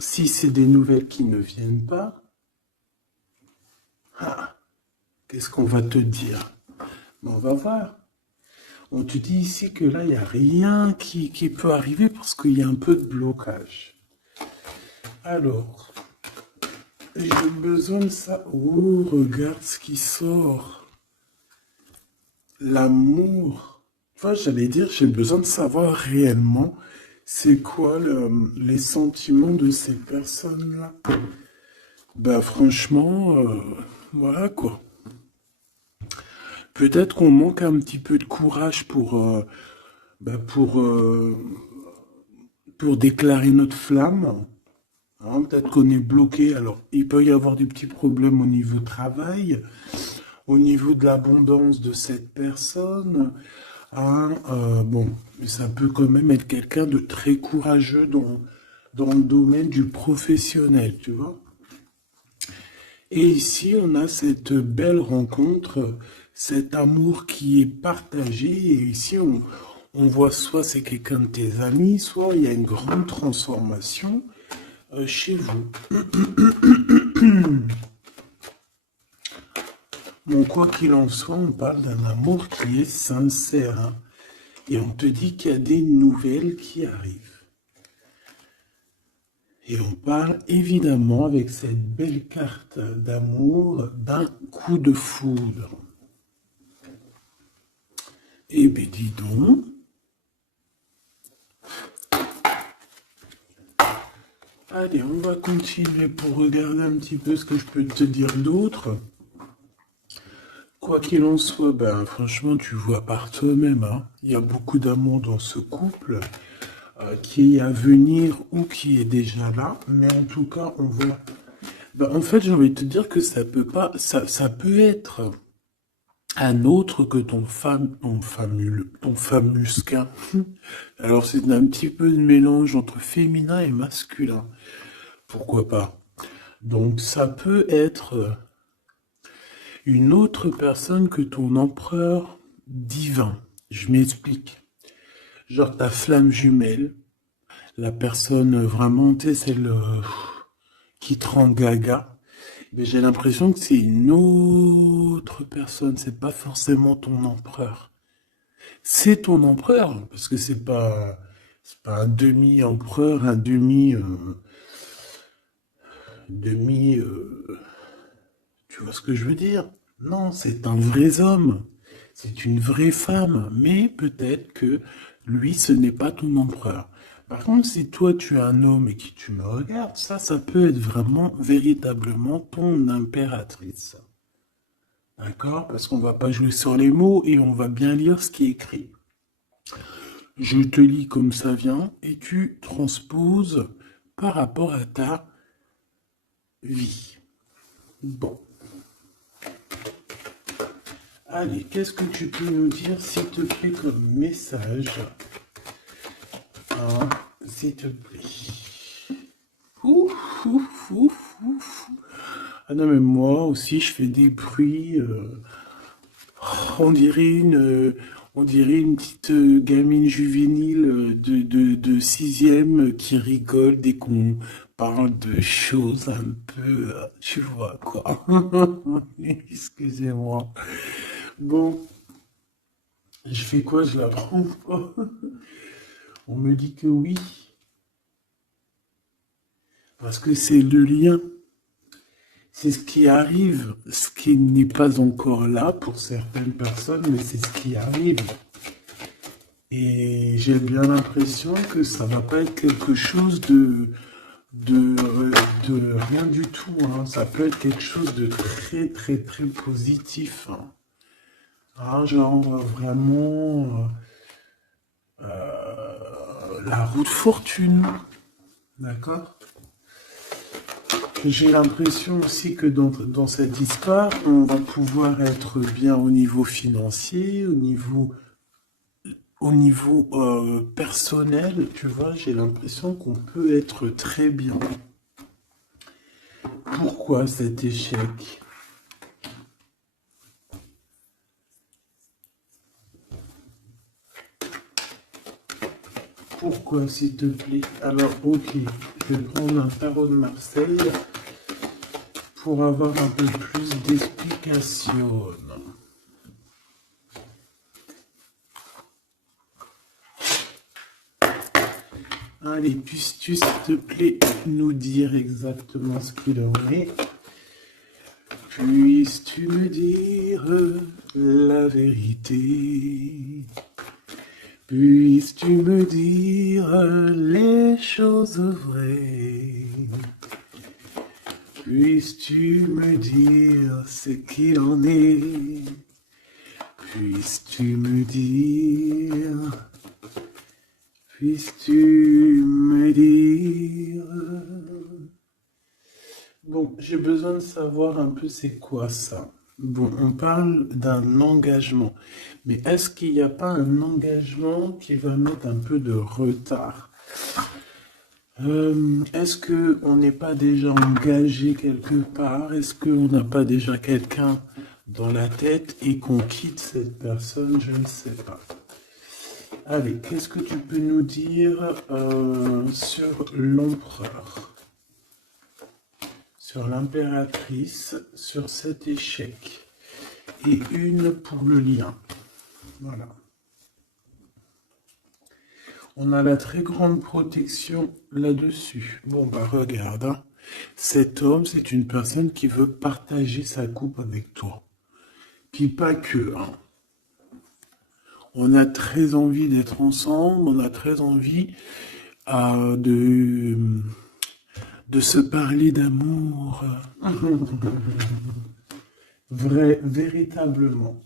Si c'est des nouvelles qui ne viennent pas, ah, qu'est-ce qu'on va te dire? On va voir. On te dit ici que là, il n'y a rien qui peut arriver parce qu'il y a un peu de blocage. Alors, j'ai besoin de ça. Oh, regarde ce qui sort. L'amour. Enfin, j'allais dire, j'ai besoin de savoir réellement c'est quoi les sentiments de ces personnes-là. Ben franchement, voilà quoi. Peut-être qu'on manque un petit peu de courage ben, pour déclarer notre flamme. Hein. Peut-être qu'on est bloqué. Alors, il peut y avoir des petits problèmes au niveau travail, au niveau de l'abondance de cette personne. Hein, bon, mais ça peut quand même être quelqu'un de très courageux dans le domaine du professionnel, tu vois. Et ici, on a cette belle rencontre, cet amour qui est partagé. Et ici, on voit soit c'est quelqu'un de tes amis, soit il y a une grande transformation chez vous. Bon, quoi qu'il en soit, on parle d'un amour qui est sincère. Hein. Et on te dit qu'il y a des nouvelles qui arrivent. Et on parle évidemment avec cette belle carte d'amour d'un coup de foudre. Eh bien, dis donc. Allez, on va continuer pour regarder un petit peu ce que je peux te dire d'autre. Quoi qu'il en soit, ben franchement, tu vois par toi-même, hein, il y a beaucoup d'amour dans ce couple qui est à venir ou qui est déjà là. Mais en tout cas, on voit. Ben, en fait, j'ai envie de te dire que ça peut pas, ça peut être un autre que ton famusquin. Alors c'est un petit peu de mélange entre féminin et masculin. Pourquoi pas? Donc ça peut être une autre personne que ton empereur divin. Je m'explique. Genre ta flamme jumelle, la personne vraiment, tu sais, celle qui te rend gaga. Mais j'ai l'impression que c'est une autre personne, c'est pas forcément ton empereur. C'est ton empereur, parce que c'est pas un demi-empereur, un demi, tu vois ce que je veux dire? Non, c'est un vrai homme, c'est une vraie femme, mais peut-être que lui, ce n'est pas ton empereur. Par contre, si toi tu es un homme et que tu me regardes, ça peut être vraiment, véritablement ton impératrice. D'accord? Parce qu'on va pas jouer sur les mots et on va bien lire ce qui est écrit. Je te lis comme ça vient et tu transposes par rapport à ta vie. Bon. Allez, qu'est-ce que tu peux nous dire, s'il te plaît, comme message? Hein, s'il te plaît. Ouf, ouf, ouf, ouf. Ah non, mais moi aussi, je fais des bruits. On dirait on dirait une petite gamine juvénile de sixième qui rigole dès qu'on parle de choses un peu, tu vois quoi. Excusez-moi. Bon, je fais quoi? Je la prends pas. On me dit que oui, parce que c'est le lien. C'est ce qui arrive, ce qui n'est pas encore là pour certaines personnes, mais c'est ce qui arrive. Et j'ai bien l'impression que ça va pas être quelque chose de, de rien du tout. Hein. Ça peut être quelque chose de très, très, très positif. Hein. Ah, genre vraiment la roue de fortune. D'accord? J'ai l'impression aussi que dans cette histoire, on va pouvoir être bien au niveau financier, au niveau personnel, tu vois, j'ai l'impression qu'on peut être très bien. Pourquoi cet échec? Pourquoi, s'il te plaît? Alors, ok, je vais prendre un tarot de Marseille pour avoir un peu plus d'explications. Allez, puisses-tu, s'il te plaît, nous dire exactement ce qu'il en est? Puisses-tu me dire la vérité? Puisses-tu me dire les choses vraies? Puisses-tu me dire ce qu'il en est? Puisses-tu me dire? Puisses-tu me dire? Bon, j'ai besoin de savoir un peu c'est quoi ça. Bon, on parle d'un engagement. Mais est-ce qu'il n'y a pas un engagement qui va mettre un peu de retard? Est-ce qu'on n'est pas déjà engagé quelque part? Est-ce qu'on n'a pas déjà quelqu'un dans la tête et qu'on quitte cette personne? Je ne sais pas. Allez, qu'est-ce que tu peux nous dire sur l'empereur, sur l'impératrice, sur cet échec? Et une pour le lien. Voilà. On a la très grande protection là-dessus. Bon, bah regarde, hein. Cet homme, c'est une personne qui veut partager sa coupe avec toi. Puis pas que, hein. On a très envie d'être ensemble, on a très envie de se parler d'amour. Vrai, véritablement.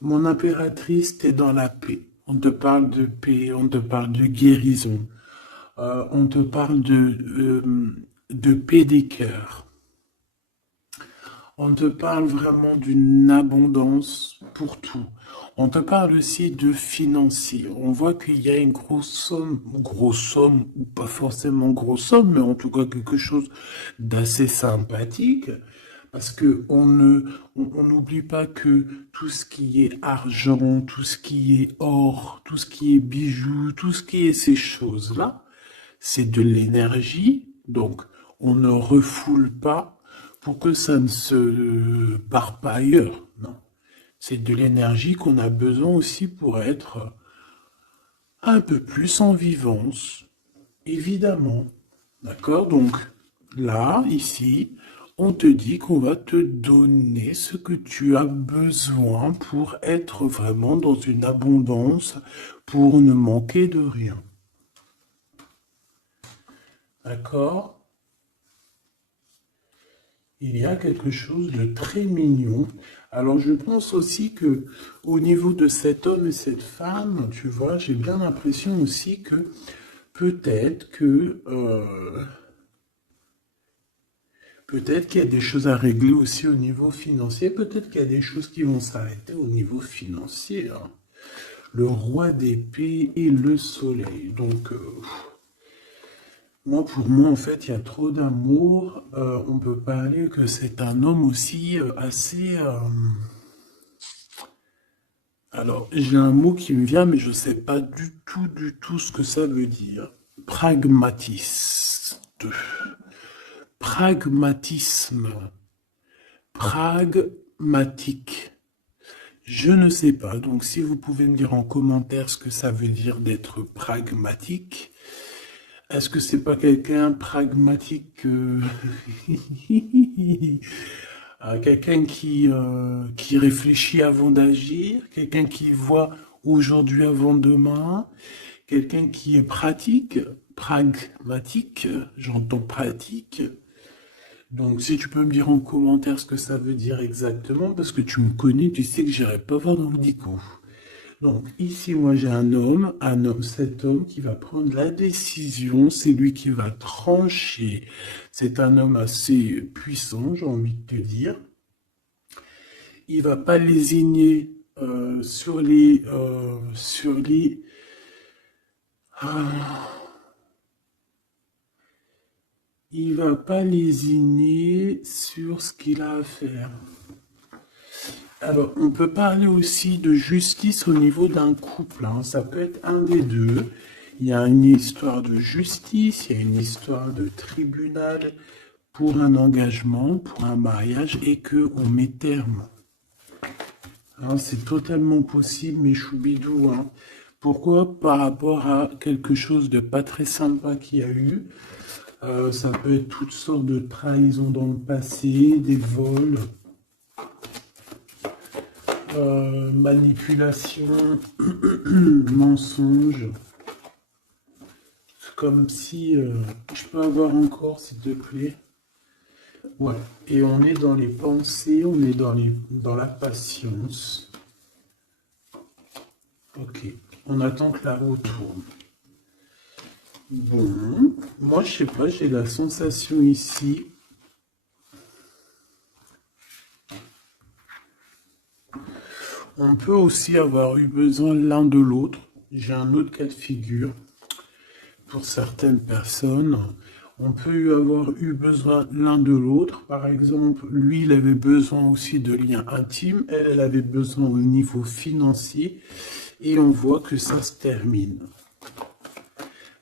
Mon impératrice, t'es dans la paix. On te parle de paix, on te parle de guérison, on te parle de paix des cœurs. On te parle vraiment d'une abondance pour tout. On te parle aussi de financier. On voit qu'il y a une grosse somme, ou pas forcément grosse somme, mais en tout cas quelque chose d'assez sympathique. Parce que on n'oublie pas que tout ce qui est argent, tout ce qui est or, tout ce qui est bijoux, tout ce qui est ces choses-là, c'est de l'énergie. Donc, on ne refoule pas pour que ça ne se barre pas ailleurs. Non. C'est de l'énergie qu'on a besoin aussi pour être un peu plus en vivance, évidemment. D'accord? Donc, là, ici, on te dit qu'on va te donner ce que tu as besoin pour être vraiment dans une abondance, pour ne manquer de rien. D'accord? Il y a quelque chose de très mignon. Alors je pense aussi que au niveau de cet homme et cette femme, tu vois, j'ai bien l'impression aussi que peut-être que peut-être qu'il y a des choses à régler aussi au niveau financier. Peut-être qu'il y a des choses qui vont s'arrêter au niveau financier, hein. Le roi d'épée et le soleil. Donc moi, pour moi, en fait, il y a trop d'amour. On peut parler que c'est un homme aussi assez... Alors, j'ai un mot qui me vient, mais je ne sais pas du tout ce que ça veut dire. Pragmatiste. Pragmatisme. Pragmatique. Je ne sais pas. Donc, si vous pouvez me dire en commentaire ce que ça veut dire d'être pragmatique. Est-ce que c'est pas quelqu'un pragmatique, quelqu'un qui réfléchit avant d'agir, quelqu'un qui voit aujourd'hui avant demain, quelqu'un qui est pratique, pragmatique, j'entends pratique. Donc si tu peux me dire en commentaire ce que ça veut dire exactement, parce que tu me connais, tu sais que j'irai pas voir dans le dico. Donc ici, moi j'ai un homme, cet homme qui va prendre la décision, c'est lui qui va trancher. C'est un homme assez puissant, j'ai envie de te dire. Il va pas lésigner il va pas lésiner sur ce qu'il a à faire. Alors, on peut parler aussi de justice au niveau d'un couple, hein. Ça peut être un des deux. Il y a une histoire de justice, il y a une histoire de tribunal pour un engagement, pour un mariage, et que on met terme. Hein, c'est totalement possible, mais choubidou, hein. Pourquoi? Par rapport à quelque chose de pas très sympa qu'il y a eu. Ça peut être toutes sortes de trahisons dans le passé, des vols, manipulation, mensonges. Comme si je peux avoir encore, s'il te plaît. Ouais. Et on est dans les pensées, on est dans la patience. Ok. On attend que la roue tourne. Bon. Moi, je sais pas, j'ai la sensation ici. On peut aussi avoir eu besoin l'un de l'autre. J'ai un autre cas de figure. Pour certaines personnes, on peut avoir eu besoin l'un de l'autre. Par exemple, lui, il avait besoin aussi de liens intimes. Elle avait besoin au niveau financier. Et on voit que ça se termine.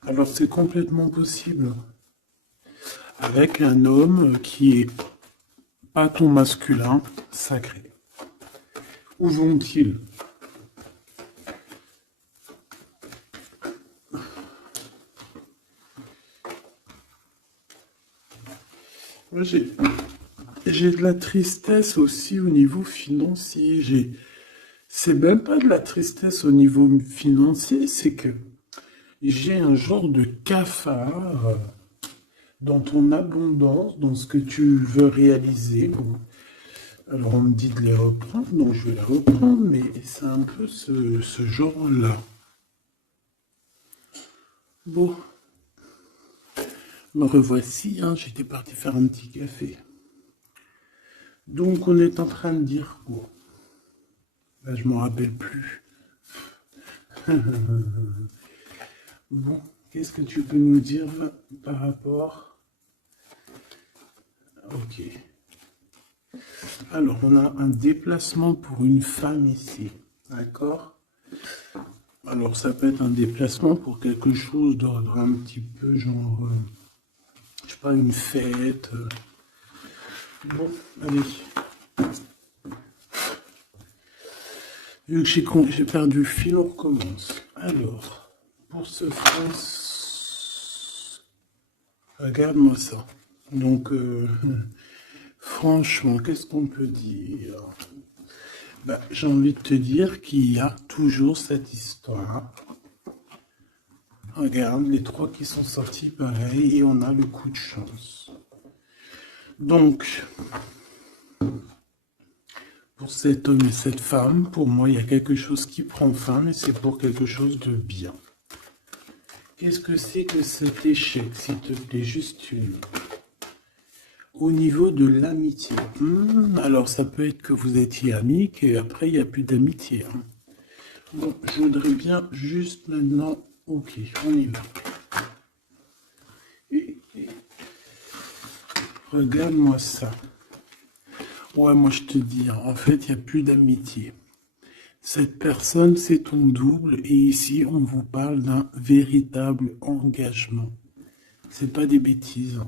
Alors, c'est complètement possible. Avec un homme qui est pas ton masculin sacré. Où vont-ils? Moi, j'ai de la tristesse aussi au niveau financier. C'est même pas de la tristesse au niveau financier, c'est que j'ai un genre de cafard dans ton abondance, dans ce que tu veux réaliser. Bon. Alors on me dit de les reprendre, donc je vais les reprendre, mais c'est un peu ce genre-là. Bon, me revoici, hein, j'étais parti faire un petit café. Donc on est en train de dire quoi? Là, je m'en rappelle plus. Bon, qu'est-ce que tu peux nous dire par rapport? Ok. Alors, on a un déplacement pour une femme ici. D'accord? Alors, ça peut être un déplacement pour quelque chose d'ordre un petit peu genre, je sais pas, une fête. Bon, allez. Vu que j'ai perdu le fil, on recommence. Alors, pour ce France, regarde-moi ça. Donc, franchement, qu'est-ce qu'on peut dire? Bah, j'ai envie de te dire qu'il y a toujours cette histoire. Regarde, les trois qui sont sortis pareil, et on a le coup de chance. Donc, pour cet homme et cette femme, pour moi, il y a quelque chose qui prend fin, mais c'est pour quelque chose de bien. Qu'est-ce que c'est que cet échec, s'il te plaît, juste une? Au niveau de l'amitié. Alors, ça peut être que vous étiez amis, qu'après, il n'y a plus d'amitié. Hein. Bon, je voudrais bien juste maintenant... Ok, on y va. Regarde-moi ça. Ouais, moi je te dis, en fait, il n'y a plus d'amitié. Cette personne, c'est ton double, et ici, on vous parle d'un véritable engagement. C'est pas des bêtises.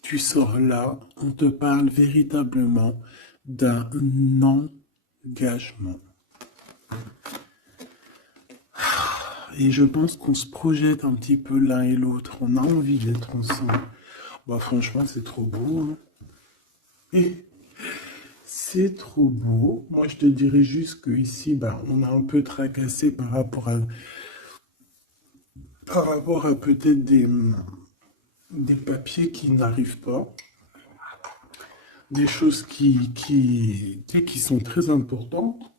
Tu sors là, on te parle véritablement d'un engagement. Et je pense qu'on se projette un petit peu l'un et l'autre. On a envie d'être ensemble. Bah franchement, c'est trop beau. Hein. Et c'est trop beau. Moi, je te dirais juste que ici, bah, on a un peu tracassé par rapport à peut-être des papiers qui n'arrivent pas. Des choses qui sont très importantes.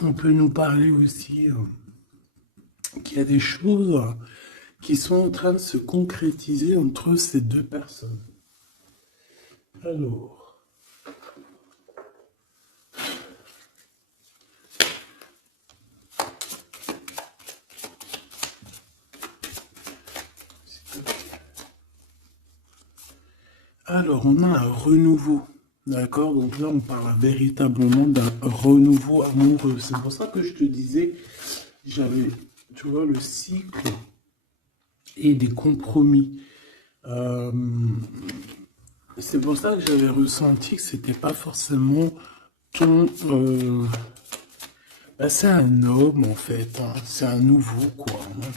On peut nous parler aussi qu'il y a des choses qui sont en train de se concrétiser entre ces deux personnes. Alors, Alors, on a un renouveau. D'accord? Donc là, on parle véritablement d'un renouveau amoureux. C'est pour ça que je te disais, j'avais, tu vois, le cycle et des compromis. Euh, c'est pour ça que j'avais ressenti que c'était pas forcément ton. Bah, c'est un homme en fait, hein. C'est un nouveau quoi, hein.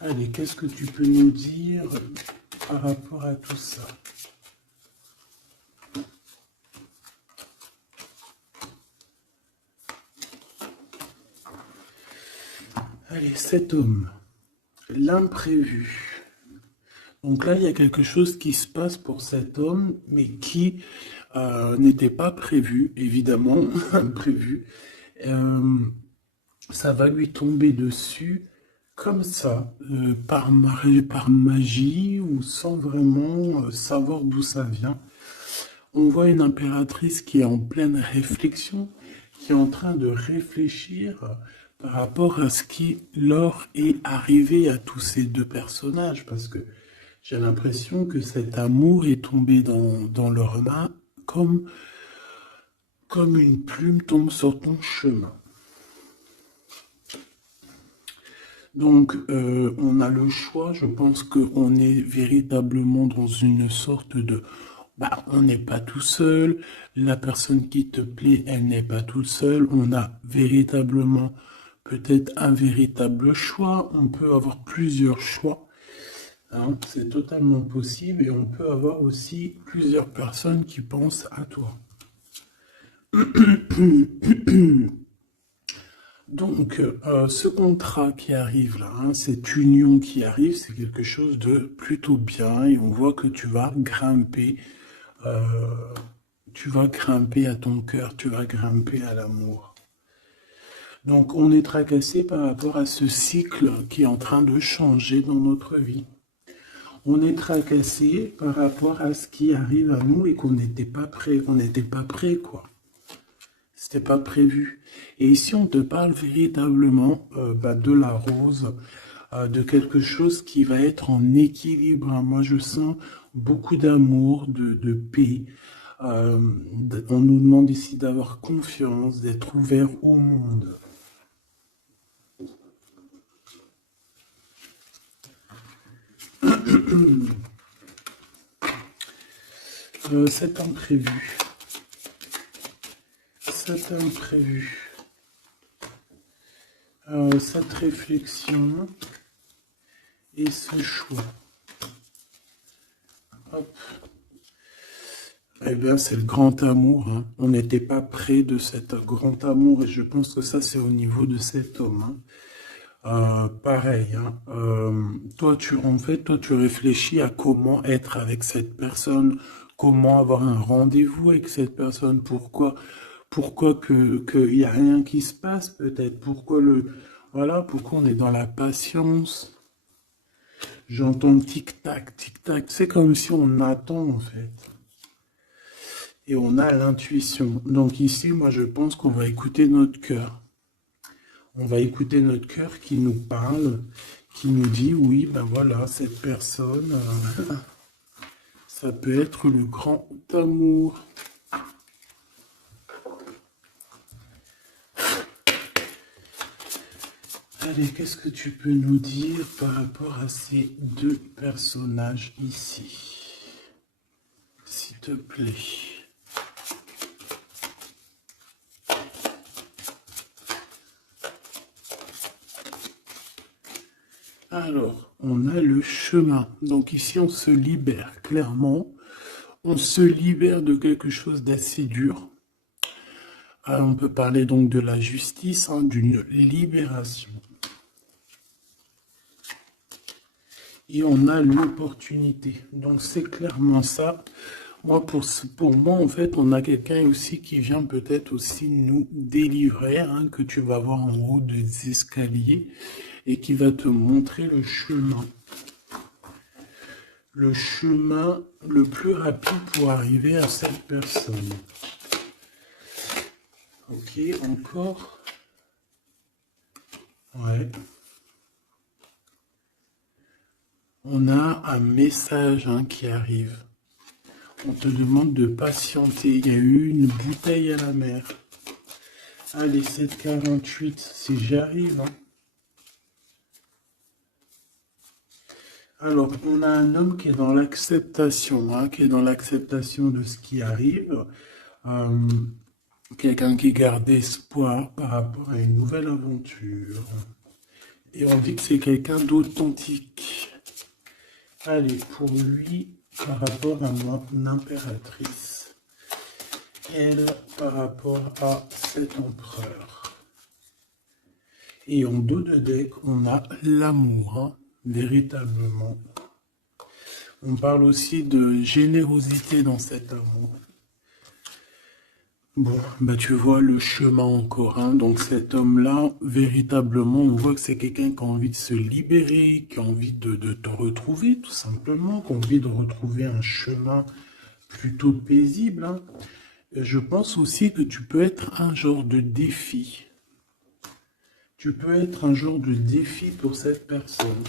Allez, qu'est-ce que tu peux nous dire par rapport à tout ça? Allez, cet homme, l'imprévu. Donc là, il y a quelque chose qui se passe pour cet homme, mais qui n'était pas prévu, évidemment, imprévu. Euh, Ça va lui tomber dessus comme ça, par magie ou sans vraiment savoir d'où ça vient. On voit une impératrice qui est en pleine réflexion, qui est en train de réfléchir par rapport à ce qui leur est arrivé à tous ces deux personnages, parce que j'ai l'impression que cet amour est tombé dans leurs mains comme une plume tombe sur ton chemin. Donc, on a le choix. Je pense qu'on est véritablement dans une sorte de... Bah, on n'est pas tout seul. La personne qui te plaît, elle n'est pas toute seule. On a véritablement peut-être un véritable choix. On peut avoir plusieurs choix, hein. C'est totalement possible. Et on peut avoir aussi plusieurs personnes qui pensent à toi. Donc, ce contrat qui arrive là, hein, cette union qui arrive, c'est quelque chose de plutôt bien et on voit que euh, tu vas grimper à ton cœur, tu vas grimper à l'amour. Donc, on est tracassé par rapport à ce cycle qui est en train de changer dans notre vie. On est tracassé par rapport à ce qui arrive à nous et qu'on n'était pas prêt, quoi. C'était pas prévu. Et ici, on te parle véritablement de la rose, de quelque chose qui va être en équilibre, hein. Moi, je sens beaucoup d'amour, de paix. On nous demande ici d'avoir confiance, d'être ouvert au monde. Cet imprévu, cet imprévu, cette réflexion et ce choix. Hop. Eh bien, c'est le grand amour, hein. On n'était pas près de cet grand amour et je pense que ça, c'est au niveau de cet homme, hein. Pareil, hein. Toi, tu réfléchis à comment être avec cette personne, comment avoir un rendez-vous avec cette personne, pourquoi qu'il y a rien qui se passe, peut-être, voilà, pourquoi on est dans la patience. J'entends tic-tac, tic-tac. C'est comme si on attend, en fait. Et on a l'intuition. Donc ici, moi, je pense qu'on va écouter notre cœur. On va écouter notre cœur qui nous parle, qui nous dit, oui, ben voilà, cette personne, ça peut être le grand amour. Allez, qu'est-ce que tu peux nous dire par rapport à ces deux personnages ici, s'il te plaît? Alors, on a le chemin. Donc ici, on se libère, clairement. On se libère de quelque chose d'assez dur. Alors, on peut parler donc de la justice, hein, d'une libération. Et on a l'opportunité. Donc c'est clairement ça. Moi, pour moi, en fait, on a quelqu'un aussi qui vient peut-être aussi nous délivrer, hein, que tu vas voir en haut des escaliers et qui va te montrer le chemin. Le chemin le plus rapide pour arriver à cette personne. Ok, encore. Ouais. On a un message, hein, qui arrive. On te demande de patienter. Il y a eu une bouteille à la mer. Allez, 7,48, si j'y arrive. Hein. Alors, on a un homme qui est dans l'acceptation, hein, qui est dans l'acceptation de ce qui arrive. Euh, Quelqu'un qui garde espoir par rapport à une nouvelle aventure. Et on dit que c'est quelqu'un d'authentique. Allez, pour lui, par rapport à mon impératrice. Elle, par rapport à cet empereur. Et en dos de deck, on a l'amour, hein, véritablement. On parle aussi de générosité dans cet amour. Bon, bah tu vois le chemin encore, hein. Donc cet homme-là, véritablement, on voit que c'est quelqu'un qui a envie de se libérer, qui a envie de te retrouver, tout simplement, qui a envie de retrouver un chemin plutôt paisible, hein. Et je pense aussi que tu peux être un genre de défi. Tu peux être un genre de défi pour cette personne.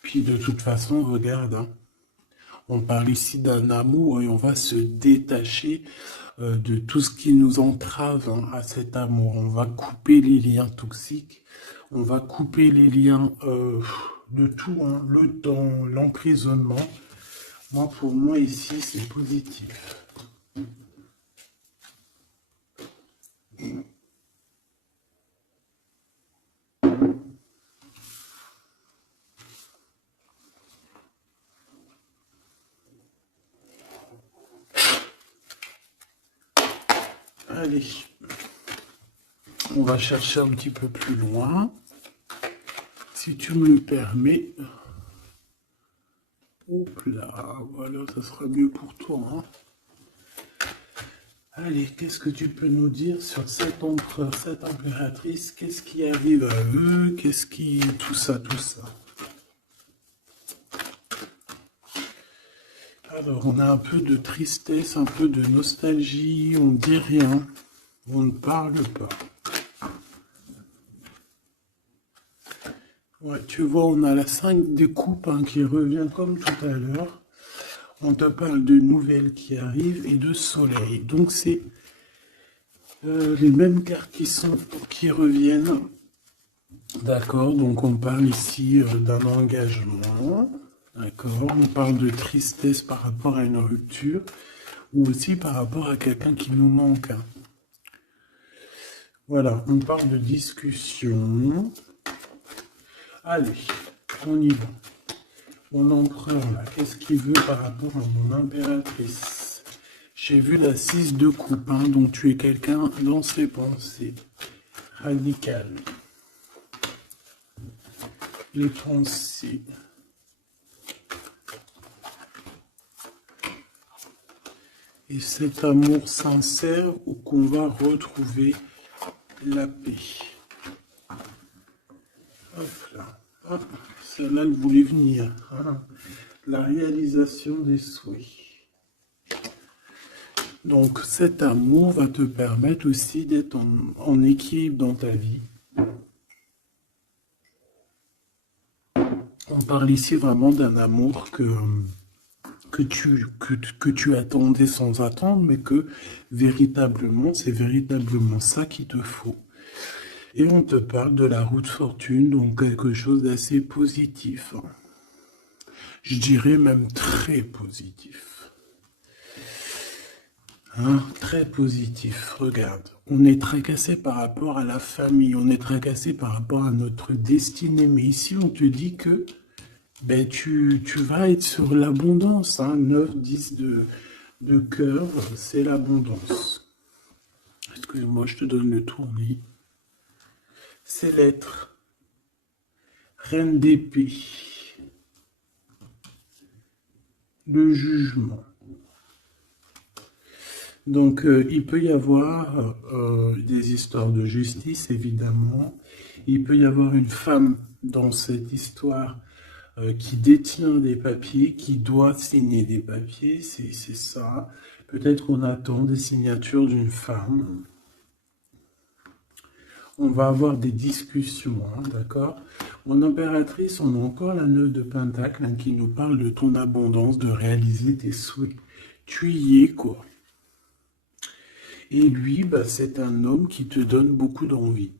Puis de toute façon, regarde, hein. On parle ici d'un amour et on va se détacher de tout ce qui nous entrave, hein, à cet amour. On va couper les liens toxiques, on va couper les liens de tout, hein, le temps, l'emprisonnement. Moi, pour moi, ici, c'est positif. Allez, on va chercher un petit peu plus loin, si tu me le permets. Hop là, voilà, ça sera mieux pour toi, hein. Allez, qu'est-ce que tu peux nous dire sur cet empereur, cette impératrice? Qu'est-ce qui arrive à eux? Qu'est-ce qui... Tout ça, tout ça. Alors, on a un peu de tristesse, un peu de nostalgie, on ne dit rien, on ne parle pas. Ouais, tu vois, on a la 5 des coupes, hein, qui revient comme tout à l'heure. On te parle de nouvelles qui arrivent et de soleil. Donc, c'est les mêmes cartes qui reviennent. D'accord, donc on parle ici d'un engagement. D'accord, on parle de tristesse par rapport à une rupture ou aussi par rapport à quelqu'un qui nous manque. Hein. Voilà, on parle de discussion. Allez, on y va. Mon empereur, là, qu'est-ce qu'il veut par rapport à mon impératrice? J'ai vu la 6 de coupe, hein, donc tu es quelqu'un dans ses pensées. Radical. Les pensées. Et cet amour sincère où qu'on va retrouver la paix. Hop là. Hop. Celle-là, elle voulait venir. Hein. La réalisation des souhaits. Donc cet amour va te permettre aussi d'être en équilibre dans ta vie. On parle ici vraiment d'un amour que tu attendais sans attendre, mais que véritablement, c'est véritablement ça qu'il te faut. Et on te parle de la roue de fortune, donc quelque chose d'assez positif. Je dirais même très positif. Hein, très positif, regarde. On est tracassé par rapport à la famille, on est tracassé par rapport à notre destinée. Mais ici, on te dit que ben, tu vas être sur l'abondance. Hein, 9, 10 de cœur, c'est l'abondance. Excuse-moi, je te donne le tournis. C'est l'être. Reine d'épée. Le jugement. Donc, il peut y avoir des histoires de justice, évidemment. Il peut y avoir une femme dans cette histoire qui détient des papiers, qui doit signer des papiers, c'est ça. Peut-être qu'on attend des signatures d'une femme. On va avoir des discussions, hein, d'accord? En impératrice, on a encore la 9 de Pentacle hein, qui nous parle de ton abondance, de réaliser tes souhaits. Tu y es, quoi. Et lui, bah, c'est un homme qui te donne beaucoup d'envie.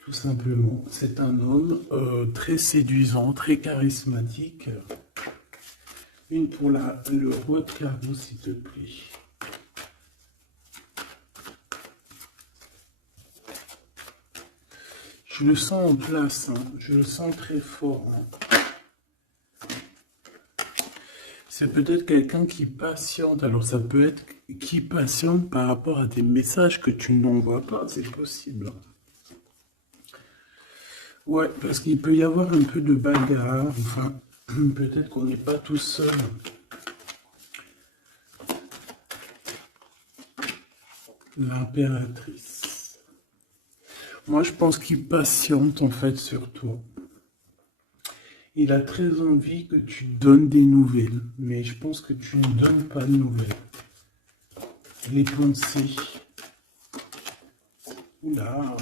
Tout simplement. C'est un homme très séduisant, très charismatique. Une pour le roi de carreau, s'il te plaît. Je le sens en place, hein. Je le sens très fort. Hein. C'est peut-être quelqu'un qui patiente. Alors ça peut être qui patiente par rapport à des messages que tu n'envoies pas, c'est possible. Ouais, parce qu'il peut y avoir un peu de bagarre. Enfin, peut-être qu'on n'est pas tout seul. L'impératrice. Moi, je pense qu'il patiente en fait sur toi. Il a très envie que tu donnes des nouvelles, mais je pense que tu ne donnes pas de nouvelles. Les pensées. Oula,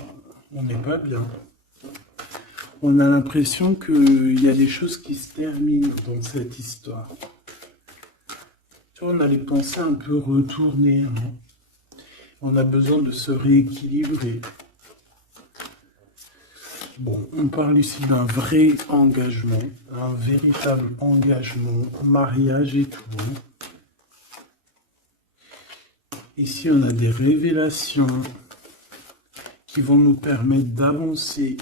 on n'est pas bien. On a l'impression qu'il y a des choses qui se terminent dans cette histoire. Tu vois, on a les pensées un peu retournées. Hein. On a besoin de se rééquilibrer. Bon, on parle ici d'un vrai engagement, un véritable engagement, mariage et tout. Ici, on a des révélations qui vont nous permettre d'avancer,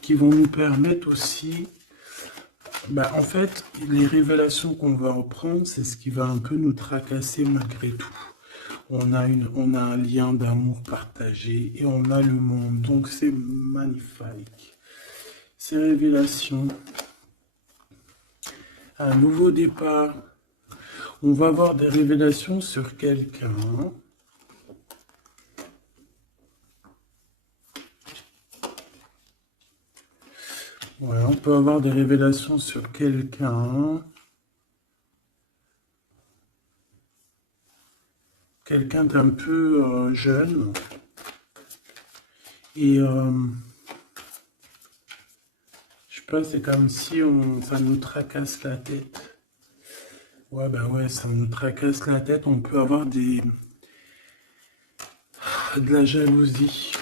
qui vont nous permettre aussi... Bah, en fait, les révélations qu'on va en prendre, c'est ce qui va un peu nous tracasser malgré tout. On a un lien d'amour partagé et on a le monde. Donc, c'est magnifique. Ces révélations, un nouveau départ. On va avoir des révélations sur quelqu'un. Ouais, on peut avoir des révélations sur quelqu'un. Quelqu'un d'un peu jeune. Et je sais pas, c'est comme si ça nous tracasse la tête. Ouais, bah ouais, ça nous tracasse la tête. On peut avoir de la jalousie.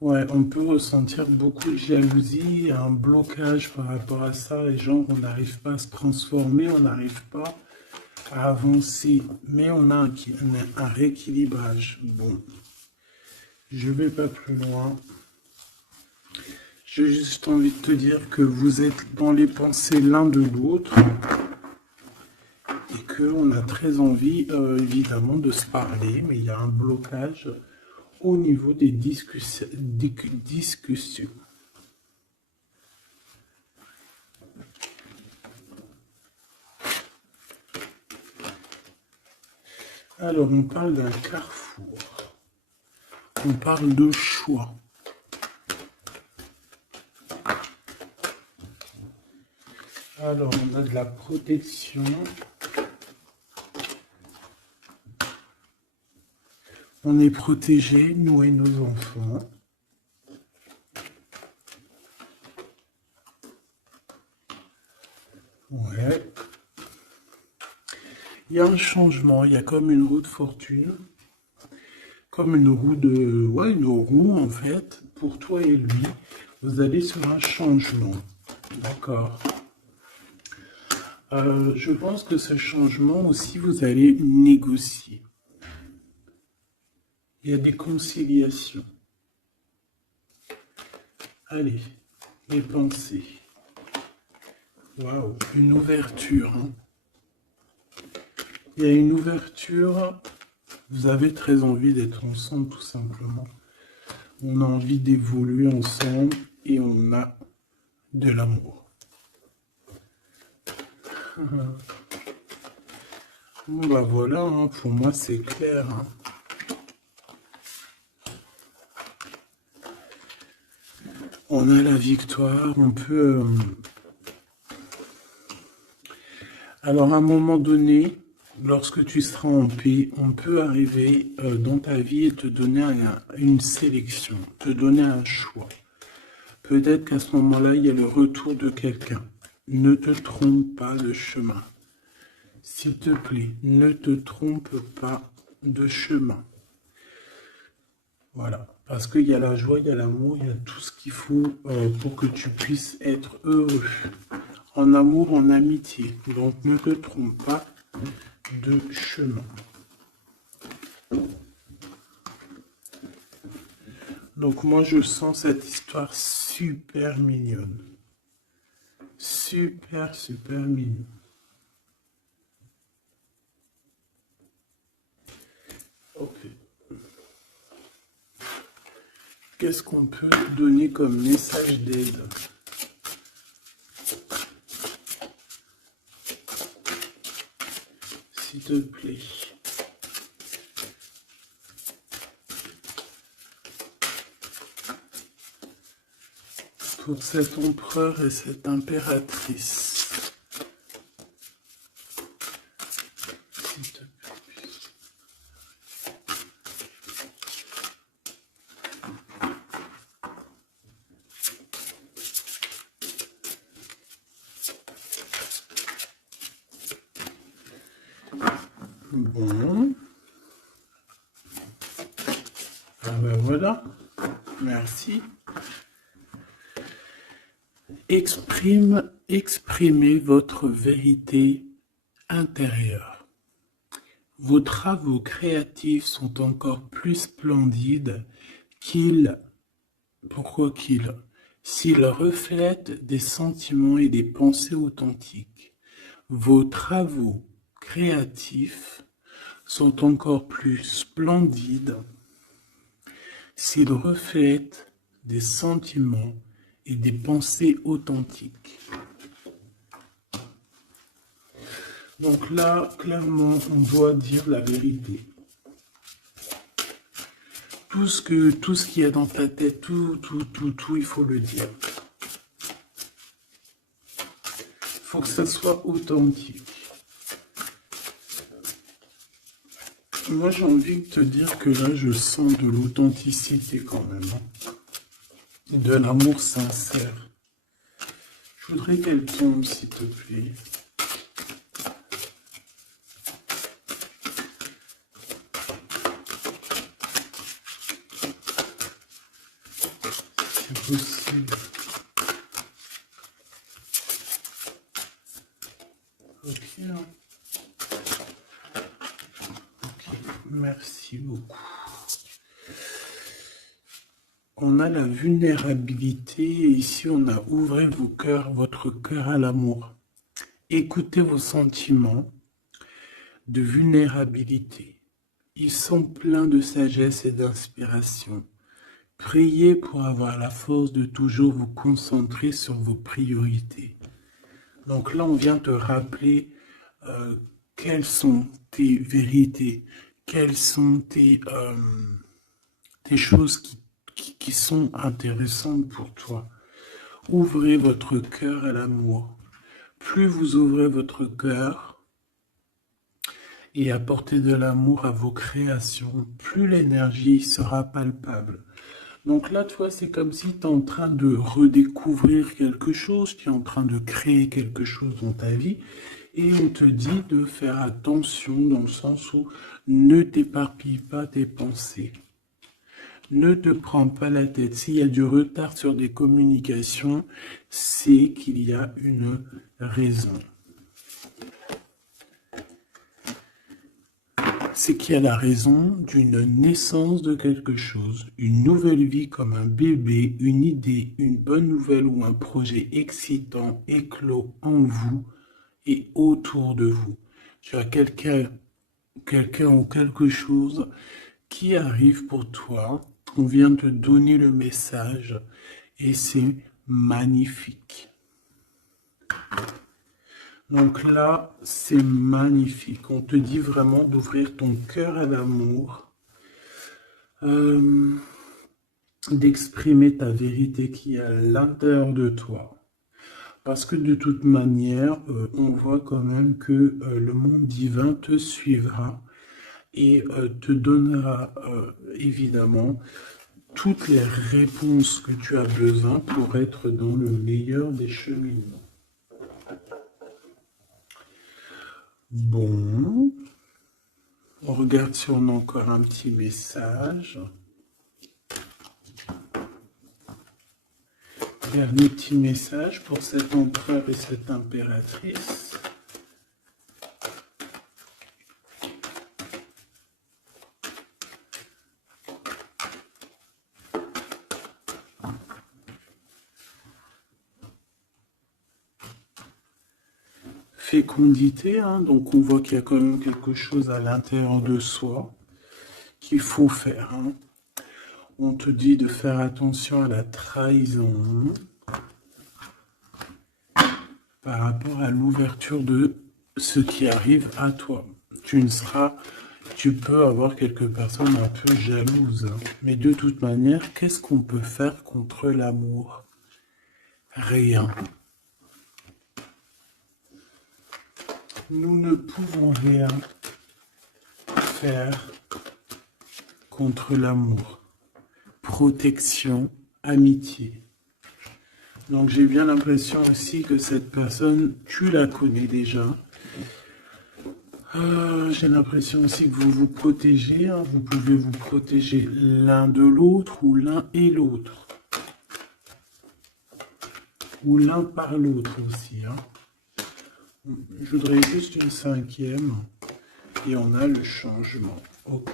Ouais, on peut ressentir beaucoup de jalousie, un blocage par rapport à ça, et genre on n'arrive pas à se transformer, on n'arrive pas à avancer, mais on a un rééquilibrage. Bon, je vais pas plus loin. J'ai juste envie de te dire que vous êtes dans les pensées l'un de l'autre, et qu'on a très envie, évidemment, de se parler, mais il y a un blocage au niveau des discussions. Alors, on parle d'un carrefour. On parle de choix. Alors, on a de la protection. On est protégé, nous et nos enfants. Ouais. Il y a un changement, il y a comme une roue de fortune. Comme une roue de... Ouais, une roue en fait. Pour toi et lui, vous allez sur un changement. D'accord. Je pense que ce changement aussi, vous allez négocier. Il y a des conciliations. Allez, les pensées. Waouh, une ouverture. Hein. Il y a une ouverture. Vous avez très envie d'être ensemble, tout simplement. On a envie d'évoluer ensemble et on a de l'amour. Bon, bah voilà, hein, pour moi c'est clair. Hein. On a la victoire, on peut... Alors à un moment donné, lorsque tu seras en paix, on peut arriver dans ta vie et te donner une sélection, te donner un choix. Peut-être qu'à ce moment-là, il y a le retour de quelqu'un. Ne te trompe pas de chemin. S'il te plaît, ne te trompe pas de chemin. Voilà. Parce qu'il y a la joie, il y a l'amour, il y a tout ce qu'il faut pour que tu puisses être heureux. En amour, en amitié. Donc ne te trompe pas de chemin. Donc moi je sens cette histoire super mignonne. Super, super mignonne. Ok. Qu'est-ce qu'on peut donner comme message d'aide? S'il te plaît. Pour cet empereur et cette impératrice. S'il te plaît. Bon. Ah ben voilà. Merci. Exprimez votre vérité intérieure. Vos travaux créatifs sont encore plus splendides s'ils reflètent des sentiments et des pensées authentiques. Vos travaux créatifs sont encore plus splendides s'ils reflètent des sentiments et des pensées authentiques. Donc là, clairement, on doit dire la vérité. Tout ce qu'il y a dans ta tête, tout, il faut le dire. Il faut que ça soit authentique. Moi, j'ai envie de te dire que là, je sens de l'authenticité quand même. De l'amour sincère. Je voudrais qu'elle tombe, s'il te plaît. C'est possible. Ok. Ok, merci beaucoup. On a la vulnérabilité et ici on a ouvrez votre cœur à l'amour. Écoutez vos sentiments de vulnérabilité. Ils sont pleins de sagesse et d'inspiration. Priez pour avoir la force de toujours vous concentrer sur vos priorités. Donc là, on vient te rappeler quelles sont tes vérités, quelles sont tes choses qui sont intéressantes pour toi. Ouvrez votre cœur à l'amour. Plus vous ouvrez votre cœur et apportez de l'amour à vos créations, plus l'énergie sera palpable. Donc là, toi, c'est comme si tu es en train de redécouvrir quelque chose, tu es en train de créer quelque chose dans ta vie, et on te dit de faire attention dans le sens où ne t'éparpille pas tes pensées. Ne te prends pas la tête. S'il y a du retard sur des communications, c'est qu'il y a une raison. C'est qu'il y a la raison d'une naissance de quelque chose, une nouvelle vie comme un bébé, une idée, une bonne nouvelle ou un projet excitant éclos en vous et autour de vous. Tu as quelqu'un ou quelque chose qui arrive pour toi. On vient te donner le message et c'est magnifique. Donc là, c'est magnifique. On te dit vraiment d'ouvrir ton cœur à l'amour, d'exprimer ta vérité qui est à l'intérieur de toi. Parce que de toute manière, on voit quand même que le monde divin te suivra et te donnera évidemment toutes les réponses que tu as besoin pour être dans le meilleur des cheminements. Bon, on regarde si on a encore un petit message. Dernier petit message pour cet empereur et cette impératrice. Fécondité, hein, donc on voit qu'il y a quand même quelque chose à l'intérieur de soi qu'il faut faire. Hein. On te dit de faire attention à la trahison par rapport à l'ouverture de ce qui arrive à toi. Tu peux avoir quelques personnes un peu jalouses, hein. Mais de toute manière, qu'est-ce qu'on peut faire contre l'amour? Rien. Nous ne pouvons rien faire contre l'amour. Protection, amitié. Donc j'ai bien l'impression aussi que cette personne, tu la connais déjà. J'ai l'impression aussi que vous vous protégez. Hein. Vous pouvez vous protéger l'un de l'autre ou l'un et l'autre. Ou l'un par l'autre aussi. Hein. Je voudrais juste une cinquième. Et on a le changement. Ok.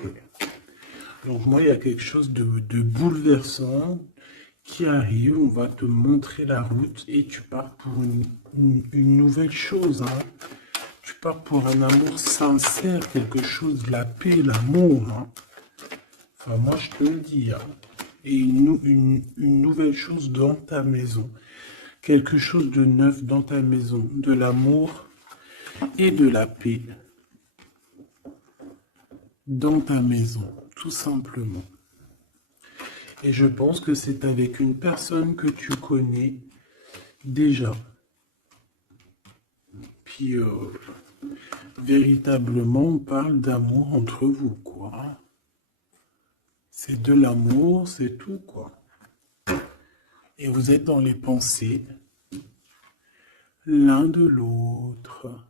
Donc moi, il y a quelque chose de bouleversant qui arrive. On va te montrer la route et tu pars pour une nouvelle chose. Hein. Tu pars pour un amour sincère, quelque chose de la paix, l'amour. Hein. Enfin, moi, je te le dis. Hein. Et une nouvelle chose dans ta maison. Quelque chose de neuf dans ta maison. De l'amour et de la paix. Dans ta maison, tout simplement. Et je pense que c'est avec une personne que tu connais déjà. Puis, véritablement, on parle d'amour entre vous, quoi. C'est de l'amour, c'est tout, quoi. Et vous êtes dans les pensées l'un de l'autre.